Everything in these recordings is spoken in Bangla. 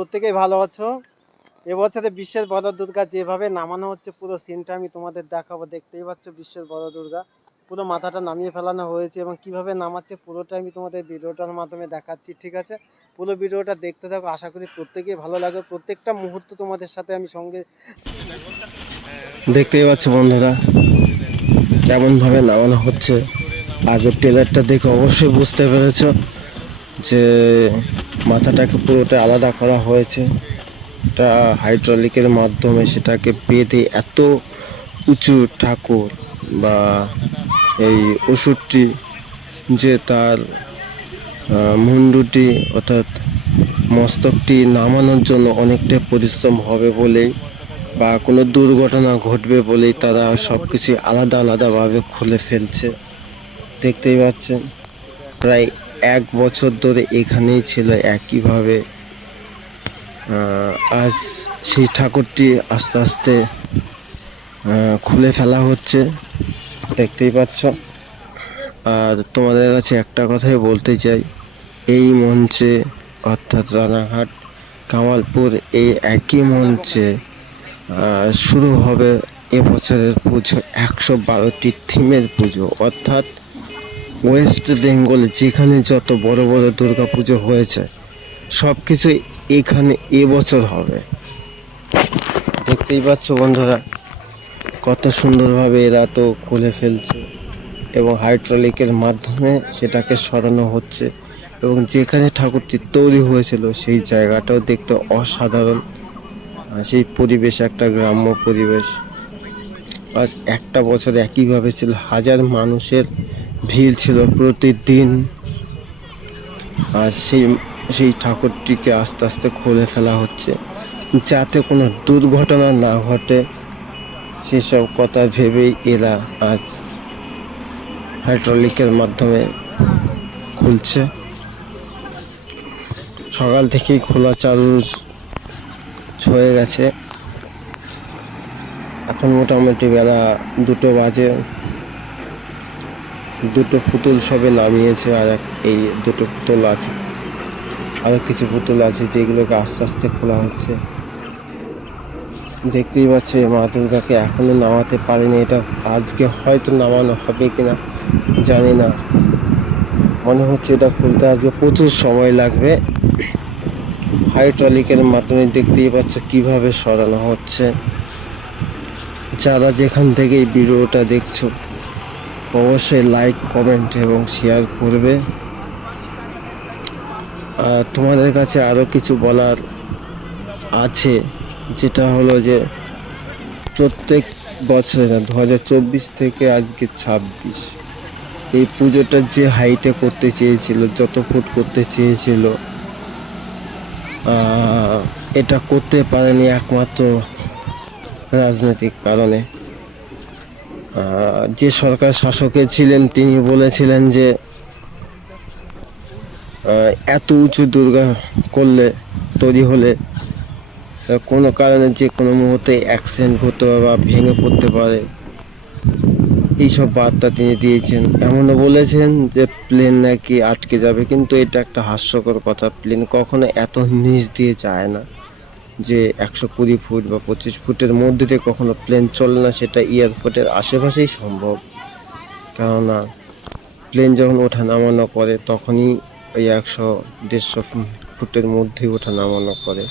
প্রত্যেকেই ভালো আছো। এবছরে বিশ্বের বড় দুর্গা যেভাবে নামানো হচ্ছে পুরো সিনটা আমি তোমাদের দেখাবো। দেখতেই পাচ্ছ বিশ্বের বড় দুর্গা পুরো মাথাটা নামিয়ে ফেলানো হয়েছে এবং কিভাবে নামাচ্ছে পুরোটা আমি তোমাদের ভিডিওটার মাধ্যমে দেখাচ্ছি। ঠিক আছে, পুরো ভিডিওটা দেখতে থাকো, আশা করি প্রত্যেকেই ভালো লাগবে। প্রত্যেকটা মুহূর্ত তোমাদের সাথে আমি সঙ্গে। দেখতেই পাচ্ছ বন্ধুরা কেমন ভাবে নামানো হচ্ছে। আগের ট্রেলারটা দেখে অবশ্যই বুঝতে পেরেছ যে মাথাটাকে পুরোটা আলাদা করা হয়েছে। এটা হাইড্রোলিকের মাধ্যমে সেটাকে বেঁধে এত উঁচু ঠাকুর বা এই ওষুধটি যে তার মুন্ডুটি অর্থাৎ মস্তকটি নামানোর জন্য অনেকটা পরিশ্রম হবে বলেই বা কোনো দুর্ঘটনা ঘটবে বলেই তারা সব কিছু আলাদা আলাদাভাবে খুলে ফেলছে। দেখতেই পাচ্ছেন প্রায় 1 বছর ধরে এখানেই ছিল একইভাবে। আজ সেই ঠাকুরটি আস্তে আস্তে খুলে ফেলা হচ্ছে, দেখতেই পাচ্ছ। আর তোমাদের কাছে একটা কথাই বলতে চাই, এই মঞ্চে অর্থাৎ রানাঘাট কামালপুর এই একই মঞ্চে শুরু হবে এবছরের পুজো 112টি থিমের পুজো। অর্থাৎ ওয়েস্ট বেঙ্গলে যেখানে যত বড় বড় দুর্গা পুজো হয়েছে সব কিছুই এখানে এবছর হবে। দেখতেই পাচ্ছ বন্ধুরা কত সুন্দরভাবে এরা তো খুলে ফেলছে এবং হাইড্রোলিকের মাধ্যমে সেটাকে সরানো হচ্ছে এবং যেখানে ঠাকুরটি তৈরি হয়েছিল সেই জায়গাটাও দেখতে অসাধারণ। সেই পরিবেশ একটা গ্রাম্য পরিবেশ। আজ একটা বছর একইভাবে ছিল, হাজার মানুষের ভিড় ছিল প্রতিদিন। আর সেই ঠাকুরটিকে আস্তে আস্তে খুলে ফেলা হচ্ছে যাতে কোনো দুর্ঘটনা না ঘটে, সেসব কথা ভেবেই এরা আজ হাইড্রোলিকের মাধ্যমে খুলছে। সকাল থেকেই খোলা চালু হয়ে গেছে। এখন মোটামুটি বেলা 2টো বাজে। দুটো পুতুল সবে নামিয়েছে আর এই দুটো পুতুল আছে, আরো কিছু পুতুল আছে যেগুলোকে আস্তে আস্তে খোলা হচ্ছে। দেখতেই পাচ্ছে মা দুর্গাকে এখনো নামাতে পারেনি, এটা আজকে হয়তো নামানো হবে কিনা জানি না। মনে হচ্ছে এটা খুলতে আজকে প্রচুর সময় লাগবে। হাইড্রোলিকের মাধ্যমে দেখতেই পাচ্ছ কিভাবে সরানো হচ্ছে। যারা যেখান থেকে এই ভিডিওটা দেখছো অবশ্যই লাইক, কমেন্ট এবং শেয়ার করবে। আর তোমাদের কাছে আরো কিছু বলার আছে, যেটা হলো যে প্রত্যেক বছরে না 2024 থেকে আজকে 26 এই পুজোটা যে হাইটে করতে চেয়েছিল, যত ফুট করতে চেয়েছিল, এটা করতে পারেনি একমাত্র রাজনৈতিক কারণে। যে সরকার শাসকে ছিলেন তিনি বলেছিলেন যে এত উঁচু দুর্গা করলে তৈরি হলে কোনো কারণে যে কোনো মুহূর্তে অ্যাক্সিডেন্ট করতে পারে বা ভেঙে পড়তে পারে, এইসব বার্তা তিনি দিয়েছেন। এমনও বলেছেন যে প্লেন নাকি আটকে যাবে, কিন্তু এটা একটা হাস্যকর কথা। প্লেন কখনো এত নিচ দিয়ে যায় না যে 120 ফুট বা 25 ফুটের মধ্যে দিয়ে কখনো প্লেন চলে না, সেটা এয়ারপোর্টের আশেপাশেই সম্ভব। কেননা প্লেন যখন ওঠা নামানো করে তখনই ওই 100-150 ফুটের মধ্যে ওঠা নামানো করে।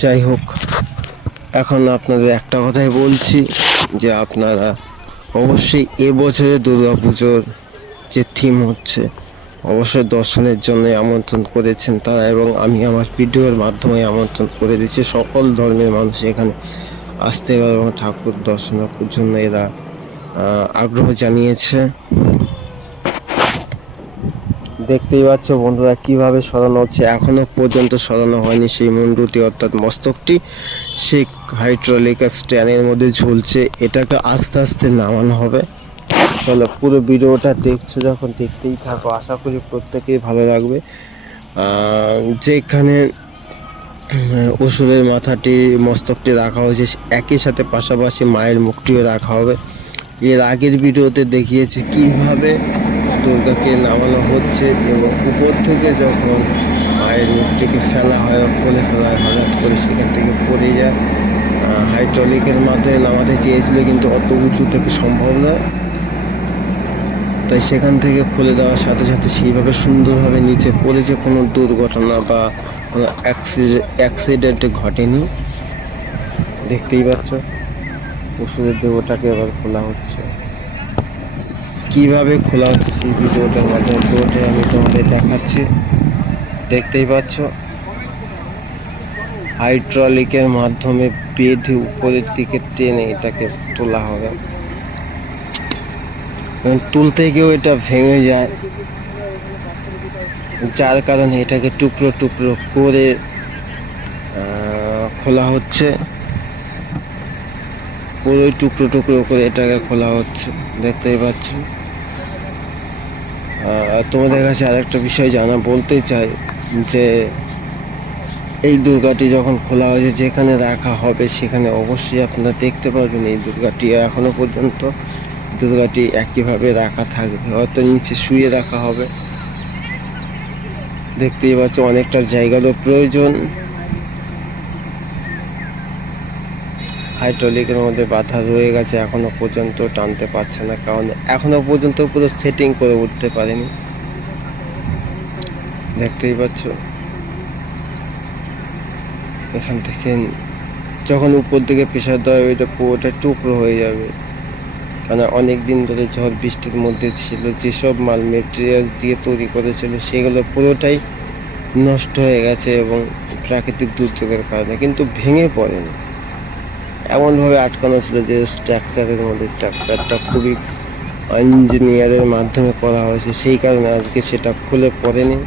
যাই হোক, এখন আপনাদের একটা কথাই বলছি যে আপনারা অবশ্যই এবছরে দুর্গাপুজোর যে থিম হচ্ছে অবশ্যই দর্শনের জন্য আমন্ত্রণ করেছেন তারা, এবং আমি আমার ভিডিওর মাধ্যমে আমন্ত্রণ করে দিচ্ছি সকল ধর্মের মানুষ এখানে আসতে পারে এবং ঠাকুর দর্শনের জন্য এরা আগ্রহ জানিয়েছে। দেখতেই পাচ্ছ বন্ধুরা কিভাবে সরানো হচ্ছে, এখনো পর্যন্ত সরানো হয়নি সেই মুন্ডুটি অর্থাৎ মস্তকটি। সেই হাইড্রোলিক স্ট্যান্ডের মধ্যে ঝুলছে, এটাকে আস্তে আস্তে নামানো হবে। চলো পুরো ভিডিওটা দেখছো যখন দেখতেই থাকো, আশা করি প্রত্যেকেই ভালো লাগবে। যেখানে অসুরের মাথাটি মস্তকটি রাখা হয়েছে একই সাথে পাশাপাশি মায়ের মুখটিও রাখা হবে। এর আগের ভিডিওতে দেখিয়েছি কিভাবে দুর্গাকে নামানো হচ্ছে এবং উপর থেকে যখন মায়ের পায়ের নিচ থেকে ফেলা হয় বা ফেলে ফেলা হয়, হঠাৎ করে সেখান থেকে পড়ে যায়। হাইড্রোলিকের মাধ্যমে নামাতে চেয়েছিল কিন্তু অত উঁচু থেকে সম্ভব নয়, তাই সেখান থেকে খুলে দেওয়ার সাথে সাথে সেইভাবে সুন্দরভাবে নিচে পড়েছে। কোনো দুর্ঘটনা বা কোনো অ্যাক্সিডেন্ট ঘটেনি। দেখতেই পাচ্ছ ওষুধের দেবটাকে এবার খোলা হচ্ছে। কিভাবে খোলা হচ্ছে সেই ভিডিওটার মাধ্যমে পুরোটাই আমি তোমাদের দেখাচ্ছি। দেখতেই পাচ্ছ হাইড্রোলিকের মাধ্যমে বেঁধে উপরের দিকে টেনে এটাকে তোলা হবে। তুলতে গিয়েও এটা ভেঙে যায়, যার কারণে এটাকে টুকরো টুকরো করে খোলা হচ্ছে। পুরোই টুকরো টুকরো করে এটাকে খোলা হচ্ছে, দেখতেই পাচ্ছ। তোমাদের কাছে আরেকটা বিষয় বলতে চাই যে এই দুর্গাটি যখন খোলা হয়েছে যেখানে রাখা হবে সেখানে অবশ্যই আপনারা দেখতে পারবেন এই দুর্গাটি এখনো পর্যন্ত দুর্গাটি একইভাবে রাখা থাকবে, হয়তো নিচে শুয়ে রাখা হবে। দেখতেই পাচ্ছ অনেকটা জায়গারও প্রয়োজন। হাইড্রোলিকের মধ্যে বাধা রয়ে গেছে, এখনো পর্যন্ত টানতে পারছে না, কারণ এখনো পর্যন্ত পুরো সেটিং করে উঠতে পারেনি। দেখতেই পাচ্ছ এখান থেকে যখন উপর দিকে প্রেশার দেওয়া ওইটা পুরোটা টুকরো হয়ে যাবে, কারণ অনেক দিন ধরে ঝড় বৃষ্টির মধ্যে ছিল, যেসব মাল মেটেরিয়াল দিয়ে তৈরি করেছিল সেগুলো পুরোটাই নষ্ট হয়ে গেছে এবং প্রাকৃতিক দুর্যোগের কারণে, কিন্তু ভেঙে পড়েনি। এমনভাবে আটকানো ছিল যে স্ট্রাকচারের মধ্যে, স্ট্রাকচারটা খুবই ইঞ্জিনিয়ারের মাধ্যমে করা হয়েছে, সেই কারণে আজকে সেটা খুলে পড়েনি।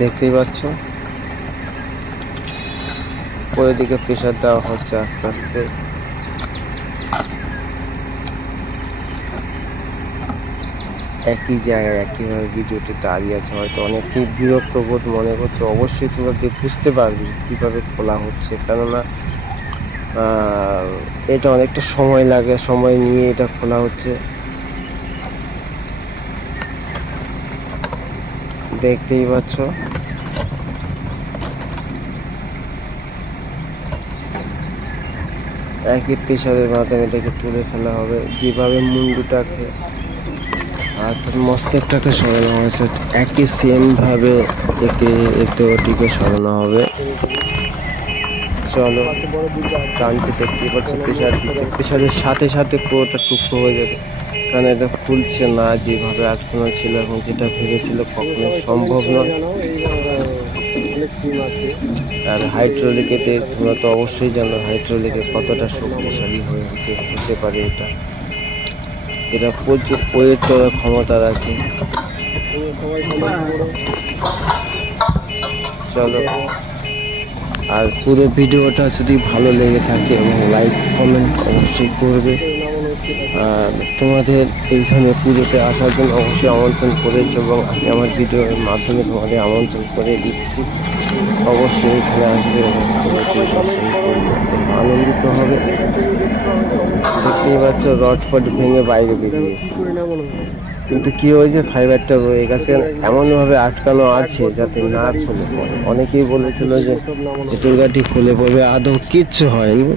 দেখতেই পাচ্ছ পরের দিকে প্রেশার দেওয়া হচ্ছে আস্তে আস্তে। একই জায়গায় একইভাবে ভিডিওটি দাঁড়িয়ে আছে, হয়তো অনেকেই বিরক্ত বোধ মনে করছে। অবশ্যই তোমরা বুঝতে পারবে কীভাবে খোলা হচ্ছে, কেননা এটা অনেকটা সময় লাগে, সময় নিয়ে এটা খোলা হচ্ছে। দেখতেই পাচ্ছ একই প্রেশারের মাধ্যমে এটাকে তুলে ফেলা হবে। যেভাবে মুন্ডুটাকে আর মস্তকটাকে সরানো হয়েছে একই সেম ভাবে এটিকে সরানো হবে। চলো টানছে, দেখতেই পাচ্ছ প্রেশার দিচ্ছে, প্রেশারের সাথে সাথে পুরোটা টুকরো হয়ে যাবে, কারণ এটা খুলছে না যেভাবে আটকানো ছিল এবং যেটা ভেবেছিল কখনো সম্ভব নয়। আর হাইড্রোলিকেতে তোমরা তো অবশ্যই জানো হাইড্রোলিকে কতটা শক্তিশালী হতে পারে। এটা প্রচুর ওয়েট করার ক্ষমতা রাখে। চলো, আর পুরো ভিডিওটা যদি ভালো লেগে থাকে এবং লাইক কমেন্ট অবশ্যই করবে। আর তোমাদের এইখানে পুজোতে আসার জন্য অবশ্যই আমন্ত্রণ করেছে এবং আজকে আমার ভিডিওর মাধ্যমে তোমাদের আমন্ত্রণ করে দিচ্ছি। অবশ্যই এখানে আসবে এবং পুজোটি দর্শন করবে, আনন্দিত হবে। দেখতেই পাচ্ছ রড ফড ভেঙে বাইরে বেরিয়েছে, কিন্তু কি হয়েছে ফাইবারটা রয়ে গেছে, এমনভাবে আটকানো আছে যাতে না খুলে পড়ে। অনেকেই বলেছিল যে দুর্গাটি খুলে পড়বে, আদৌ কিচ্ছু হয়নি।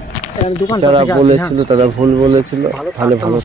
যারা বলেছিল তারা ভুল বলেছিল। ভালো ভালো